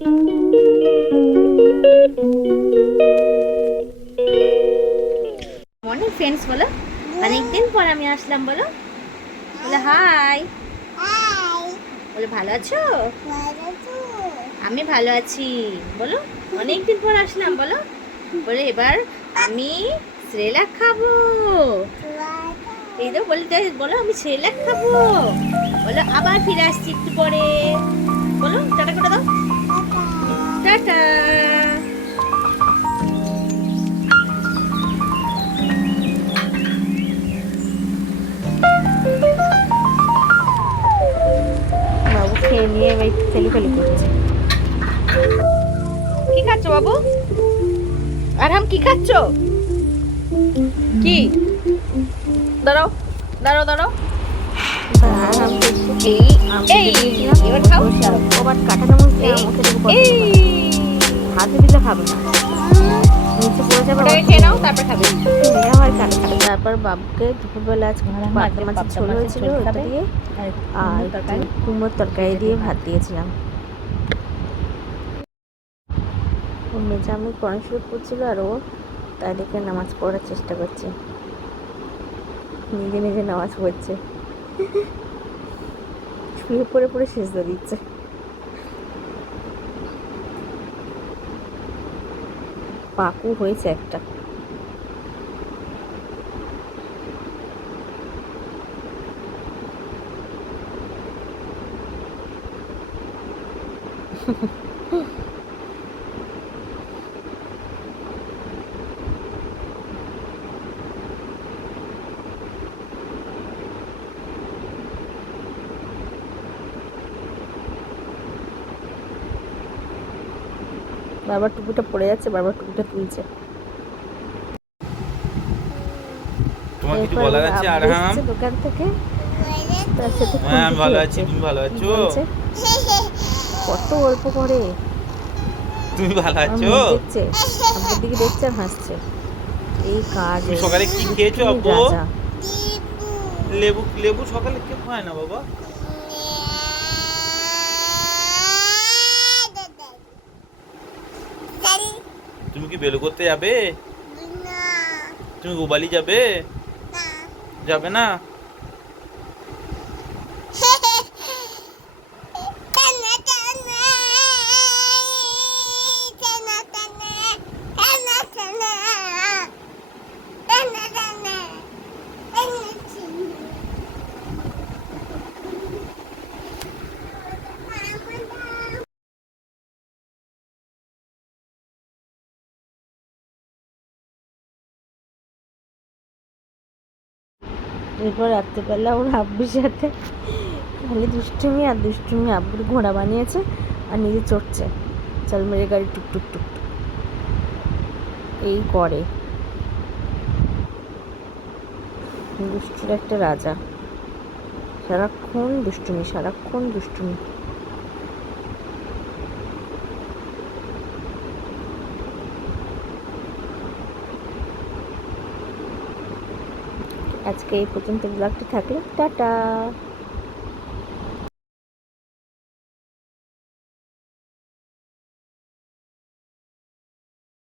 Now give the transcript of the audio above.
Morning friends বলো, অনেকদিন পর আমি আসলাম বলো, বলে হাই, বলে ভালো আছো? আমি ভালো আছি বলো, অনেকদিন পর আসলাম বলো, বলে এবার আমি সেরেলাক খাবো। এই তো বলতে বলো আমি সেরেলাক খাবো, বলো আবার ফিরে আসছি একটু পরে, বলো টাটা করে দাও, টাটা। বাবু খেয়ে নিয়ে এবার ফেলি করছে। কি খাচ্ছ বাবু? আরহাম কি খাচ্ছ? কি? দাঁড়াও দাঁড়াও দাঁড়াও। এই এই এবার খাও, কাঁটা চামচ দিয়ে মুখে দেবো, হাতে দিলে খাবে না, নিচে পড়ে যাবে, খেয়ে নাও তারপর খাবে। তারপর বাবুকে দুপুরবেলা আজ পাতলা মাছের ঝোল হয়েছিল, ওটা দিয়ে আর কুমড়োর তরকারি দিয়ে ভাত দিয়েছিলাম। ও মেজা আমি কোরআন শরীফ পড়ছিল আর ও তাই দেখে নামাজ পড়ার চেষ্টা করছে, নিজে নিজে নামাজ পড়ছে, শুয়ে পড়ে পড়ে সেজদা দিচ্ছে। পাকু হয়েছে একটা। বারবার টুপিটা পড়ে যাচ্ছে, বারবার টুপিটা তুলছে। তোমার কিছু বলার আছে আরহাম? দোকান থেকে তার সাথে হ্যাঁ আমি ভালো আছি, তুমি ভালো আছো? কত অল্প করে তুমি ভালো আছো? দেখছে, আমার দিকে দেখছে আর হাসছে। এই কাজ সকালে কি খেয়েছো আপু? লেবু, লেবু সকালে কে খায় না বাবা? তুমি কি বেলু করতে যাবে? তুমি গোবালি যাবে? যাবে না? এরপর রাত্রেবেলা ওর আব্বুর সাথে খালি দুষ্টুমি আর দুষ্টুমি, আব্বুর ঘোড়া বানিয়েছে আর নিজে চড়ছে, চাল মেরে গাড়ি টুকটুক টুকটুক এই করে। দুষ্টুর একটা রাজা, সারাক্ষণ দুষ্টুমি, সারাক্ষণ দুষ্টুমি। আজকে এই পর্যন্ত ব্লগটি থাকলো, টাটা।